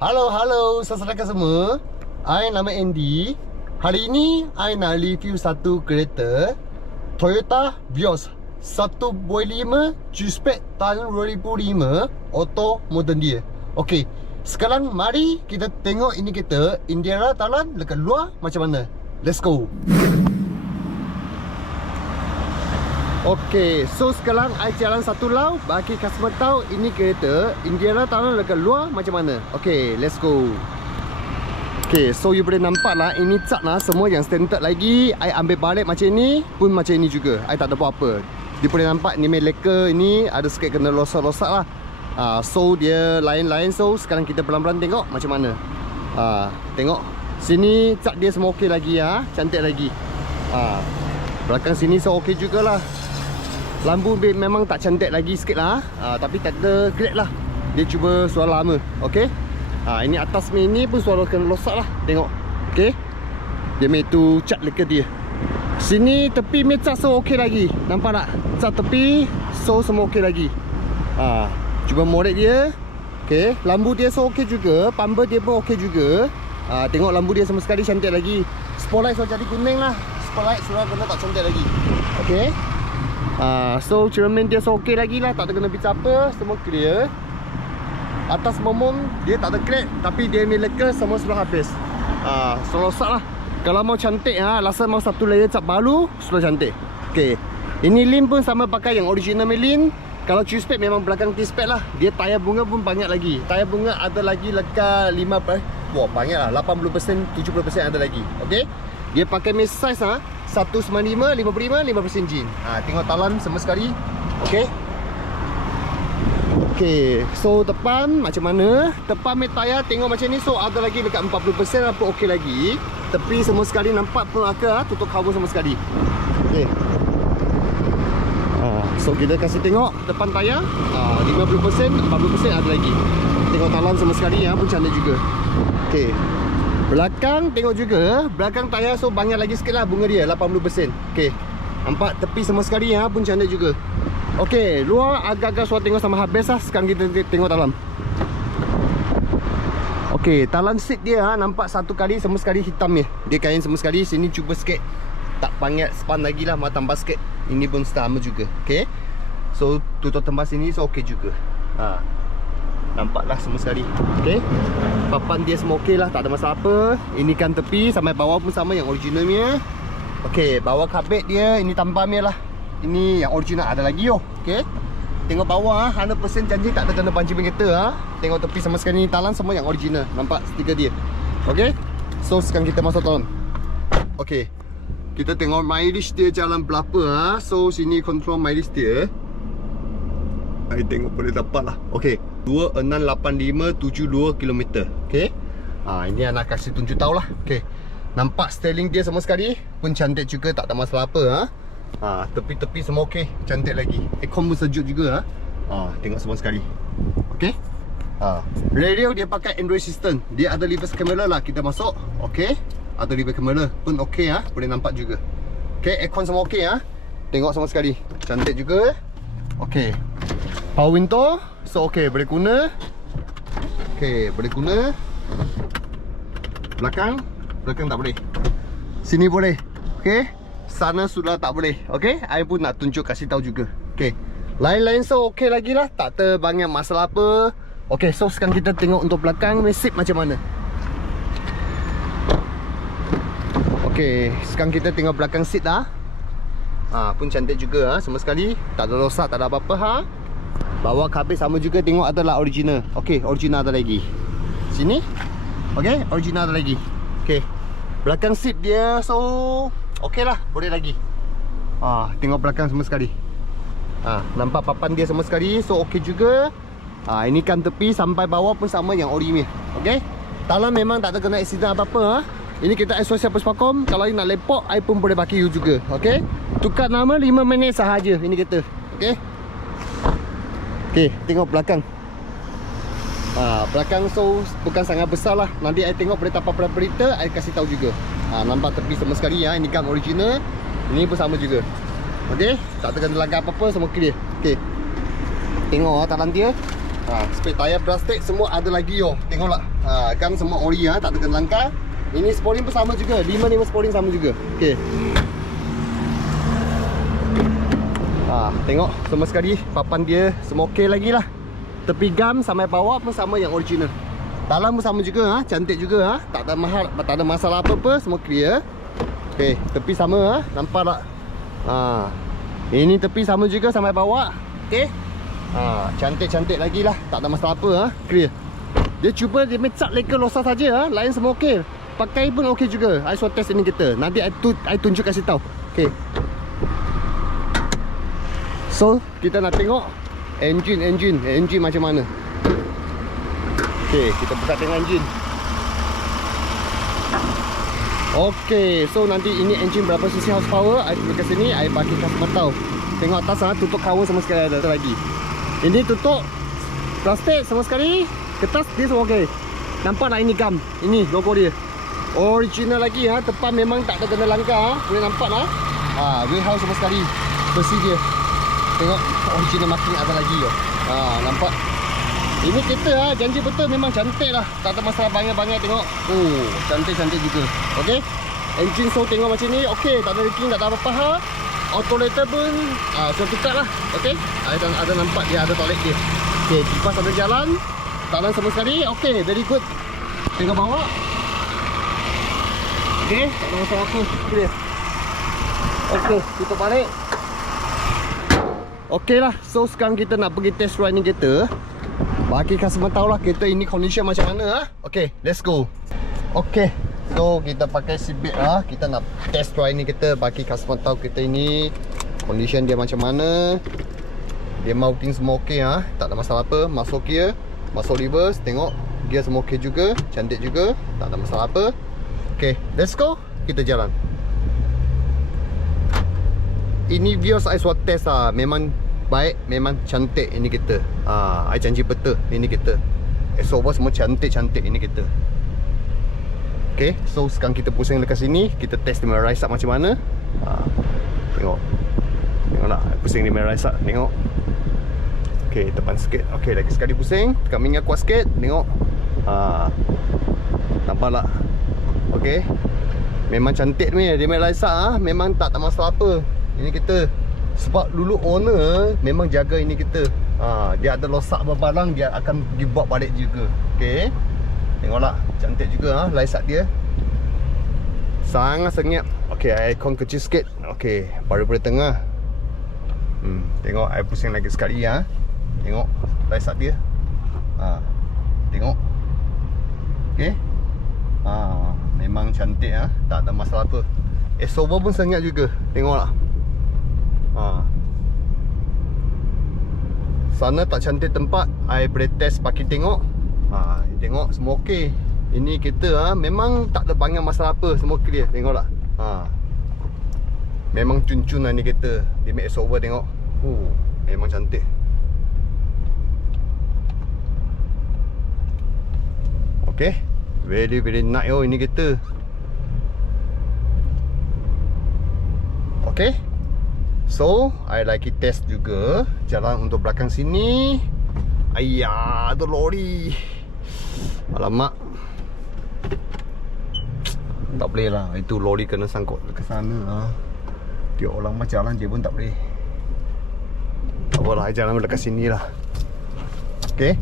Halo, saudara semua. I nama Andy. Hari ini I nak review satu kereta Toyota Vios 1.5 G-Spec tahun 2005, auto modern dia. Okey, sekarang mari kita tengok ini kereta Indiana talan dekat luar macam mana. Let's go. Okey, so sekarang I jalan satu lau bagi customer tahu ini kereta Indiana talan dekat luar macam mana. Okey, let's go. Okey, so you boleh nampak lah, ini cat lah semua yang standard lagi. I ambil balik macam ni pun macam ni juga. I tak ada buat apa. Dia boleh nampak ni leka ini ada sikit kena rosak-rosak lah. So dia lain-lain. So sekarang kita pelan-pelan tengok macam mana. Tengok sini cat dia semua okey lagi ya, cantik lagi. Belakang sini so okey jugalah. Lampu memang tak cantik lagi sikit lah, tapi tak ada crack lah. Dia cuba suara lama. Okey. Ini atas ni pun suara kena rosak lah. Tengok. Okey. Dia tu cat leka dia. Sini tepi cat so okey lagi. Nampak tak? Cat tepi so semua okey lagi. Cuba morek dia. Okey. Lampu dia so okey juga. Bumper dia pun okey juga. Tengok lampu dia sama sekali cantik lagi. Spotlight so jadi kuning lah. Spotlight sudah kena tak cantik lagi. Okey. So cermin dia so okey lagi lah. Tak ada kena pecah apa. Semua clear. Atas momong dia tak ada crack, tapi dia ni leka semua sudah habis. So rosak lah. Kalau mau cantik rasa mau satu layer cat baru sudah cantik. Okey. Ini lin pun sama pakai yang original lin. Kalau G-Spec memang belakang T-Spec lah. Dia tayar bunga pun banyak lagi. Tayar bunga ada lagi leka 5%. Wah, banyak lah. 80%, 70% ada lagi. Okey. Dia pakai mesh size 195, 55, 5% jin. Tengok talan semua sekali. Okey. Okey, so depan macam mana? Depan mesh tayar tengok macam ni. So ada lagi dekat 40% apa okey lagi. Tepi semua sekali nampak pun tutup cover semua sekali. Okey. So kita kasih tengok depan tayar 50%, 40% ada lagi. Tengok talan semua sekali pun cantik juga. Okey. Belakang tengok juga, belakang tayar so banyak lagi sikit lah bunga dia 80%. Okey. Nampak tepi semua sekali pun cantik juga. Okey, luar agak-agak suara tengok sama habis lah. Sekarang kita tengok dalam. Okey, talan seat dia nampak satu kali semua sekali hitam ni. Dia kain semua sekali. Sini cuba sikit tak panggil span lagi lah, mau tambah sikit. Ini pun sama juga. Okey. So tutup tembas sini so okey juga. Nampaklah semua sekali. Okey. Papan dia semua okey lah, tak ada masalah apa. Ini kan tepi sampai bawah pun sama yang originalnya. Okey, bawah kabet dia ini tambahnya lah. Ini yang original ada lagi Okey. Tengok bawah 100% janji tak ada kena banci kereta Tengok tepi sama sekali ni talan semua yang original. Nampak stiker dia. Okey. So sekarang kita masuk dalam. Okey. Kita tengok mileage dia jalan berapa So sini control mileage dia. I tengok boleh dapat lah. Okey. 268572 km. Okey. Ini anak kasih tunjuk tahu lah. Okey. Nampak styling dia semua sekali pun cantik juga, tak ada masalah apa tepi-tepi semua okey, cantik lagi. Aircon pun sejuk juga tengok semua sekali. Okey. Radio dia pakai Android system. Dia ada reverse camera lah kita masuk. Okey. Ada reverse camera pun okey boleh nampak juga. Okey, aircon semua okey tengok semua sekali. Cantik juga. Okey. Power window so okey, boleh guna. Okey, boleh guna. Belakang tak boleh. Sini boleh. Okey. Sana sudah tak boleh. Okey. I pun nak tunjuk kasih tahu juga. Okey. Lain-lain so okey lagi lah. Tak ada banyak masalah apa. Okey, so sekarang kita tengok untuk belakang seat macam mana. Okey, sekarang kita tengok belakang seat pun cantik juga semua sekali. Tak ada rosak, tak ada apa-apa Bawah kabel sama juga, tengok adalah original. Okey, original ada lagi. Sini. Okey, original ada lagi. Okey. Belakang seat dia so okey lah, boleh lagi. Tengok belakang semua sekali. Nampak papan dia semua sekali so okey juga. Ini kan tepi sampai bawah pun sama yang ori ni. Okey. Talan memang tak ada kena accident apa-apa Ini kita SOS Puspakom. Kalau nak lepok, I pun boleh pakai you juga. Okey. Tukar nama 5 minit sahaja ini kereta. Okey. Okey, tengok belakang. Belakang so bukan sangat besar lah. Nanti I tengok boleh tapak berita, I kasih tahu juga. Nampak tepi sama sekali ini kan original. Ini pun sama juga. Okey, tak ada kena langgar apa-apa, semua clear. Okey. Tengok talan dia. Spek tayar plastik semua ada lagi yo. Tengoklah. Kan semua ori tak ada kena langkah. Ini spoiling pun sama juga. 5 spoiling sama juga. Okey. Tengok semua sekali papan dia semua okey lagi lah. Tepi gam sampai bawah pun sama yang original. Dalam pun sama juga cantik juga Tak ada mahal, tak ada masalah apa-apa, semua clear. Okey, tepi sama nampak tak? Ini tepi sama juga sampai bawah. Okey. Cantik-cantik lagi lah. Tak ada masalah apa clear. Dia cuba dia cat leka losa saja lain semua okey. Pakai pun okey juga. I suruh test ini kita. Nanti I tunjuk kasih tahu. Okey. So, kita nak tengok engine macam mana. Okey, kita buka tengok engine. Okey, so nanti ini engine berapa cc horsepower, I tunjuk kat sini, I bagi customer tahu. Tengok atas tutup cover sama sekali ada lagi. Ini tutup plastik sama sekali. Kertas dia semua okey. Nampak tak ini gam? Ini logo dia. Original lagi depan memang tak ada kena langkah boleh nampak wheelhouse sama sekali. Bersih dia. Tengok original marking ada lagi nampak. Ini kereta janji betul memang cantik lah. Tak ada masalah banyak-banyak tengok. Cantik-cantik juga. Okey. Engine so tengok macam ni. Okey, tak ada leaking, tak ada apa-apa Autolator pun so tukar lah. Okey. Ada nampak dia ada toilet dia. Okey, kipas ada jalan. Talan sama sekali. Okey, very good. Tengok bawah. Okey, tak ada masalah apa. Clear. Okey, kita balik. Okey lah. So sekarang kita nak pergi test ride ni kereta. Bagi customer tahu lah kereta ini condition macam mana Okey, let's go. Okey, so kita pakai seatbelt kita nak test ride ni kereta. Bagi customer tahu kereta ini condition dia macam mana. Dia mounting semua okey tak ada masalah apa. Masuk gear, masuk reverse, tengok gear semua okey juga, cantik juga, tak ada masalah apa. Okey, let's go. Kita jalan. Ini Vios I swap test memang baik, memang cantik ini kita. I janji betul ini kita. Exhaust semua cantik-cantik ini kita. Okay, so sekarang kita pusing dekat sini, kita test dia rise up macam mana. Tengok. Tengoklah, pusing dia rise up, tengok. Okay, depan sikit. Okay, lagi sekali pusing, tekan minyak kuat sikit, tengok. Nampak tak? Okay. Memang cantik ni, dia rise up memang tak masalah apa. Ini kita sebab dulu owner memang jaga ini kita. Dia ada losak barang, dia akan pergi buat balik juga. Okey. Tengoklah, cantik juga light dia. Sangat senyap. Okey, aircon kecil sikit. Okey, baru boleh tengah. Tengok, I pusing lagi sekali Tengok light dia. Tengok. Okey. Memang cantik tak ada masalah apa. Exhaust pun senyap juga. Tengoklah. Sana tak cantik tempat, I boleh test pakai tengok. Tengok semua okey. Ini kita memang tak ada banyak masalah apa, semua clear. Tengoklah. Memang cun-cun lah ni kereta. Dia make over tengok. Memang cantik. Okay, very very nice ini kereta. Okay, so I lagi test juga jalan untuk belakang sini. Ayah, ada lori. Alamak, tak boleh lah. Itu lori kena sangkut ke sana Dia orang macam jalan dia pun tak boleh. Tak apalah, jalan dekat sini lah. Okay,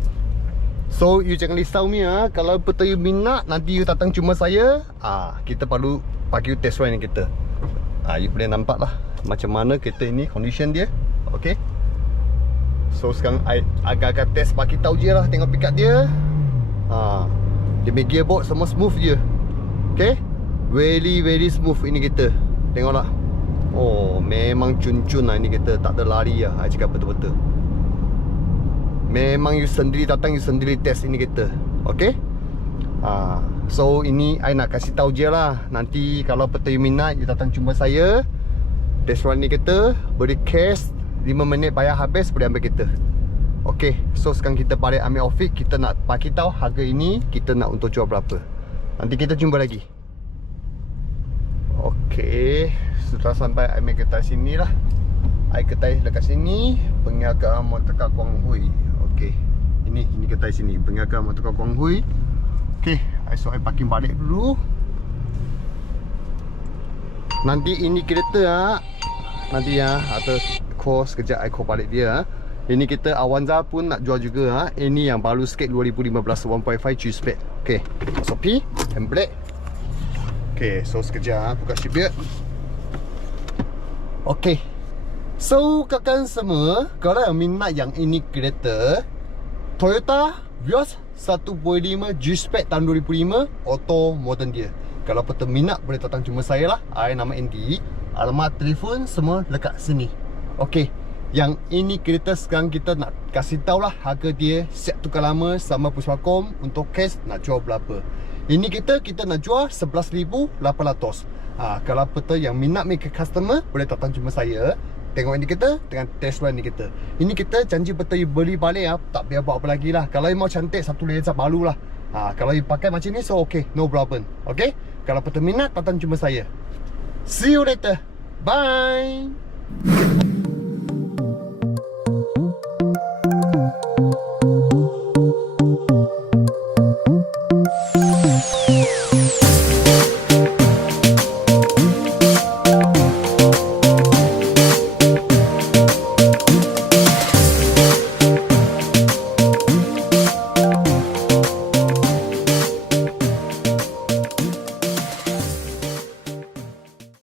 so you jangan risau ni kalau betul you minat, nanti you datang cuma saya, kita perlu bagi you test ride ni kita. You boleh nampak lah macam mana kereta ini condition dia. Okay, so sekarang I agak-agak test bagi tahu je lah. Tengok pick up dia. Dia punya gearbox semua smooth je. Okay, very very smooth ini kita. Tengoklah. Oh, memang cun-cun lah ini kita. Tak ada lari lah, I cakap betul-betul. Memang you sendiri datang, you sendiri test ini kita. Okay. So ini I nak kasih tahu je lah. Nanti kalau betul you minat, you datang jumpa saya. Test run ni kita beri cash 5 minit bayar habis, boleh ambil kita. Okay, so sekarang kita balik ambil outfit. Kita nak bagi tahu harga ini kita nak untuk jual berapa. Nanti kita jumpa lagi. Okay, sudah sampai I ambil kereta sini lah. I kereta dekat sini, pergi ke Motor Car Kuang Hui. Okay, Ini kedai sini, Peniaga Motorcar Guang Hui. Okay, so I parking balik dulu. Nanti ini kereta nanti atau call sekejap I call balik dia. Ini kita Avanza pun nak jual juga Ini yang baru sikit 2015 1.5 G-Spec. Okay, SOP and brake. Okay, so sekejap buka seatbelt. Okay, so kakan semua, kalau yang minat yang ini kereta Toyota Vios 1.5 G-Spec tahun 2005 auto modern dia. Kalau peminat boleh datang jumpa saya lah. I nama Andy. Alamat telefon semua dekat sini. Okay, yang ini kereta sekarang kita nak kasih tahu lah harga dia siap tukar lama sama Puspakom untuk cash nak jual berapa. Ini kita nak jual 11,800. Kalau peta yang minat make customer boleh datang jumpa saya. Tengok ini kita dengan test run ini kita. Ini kita janji peta you beli balik tak biar buat apa lagi lah. Kalau you mau cantik satu lensa baru lah. Kalau you pakai macam ni so okay, no problem. Okay, kalau peta minat datang jumpa saya. See you later. Bye.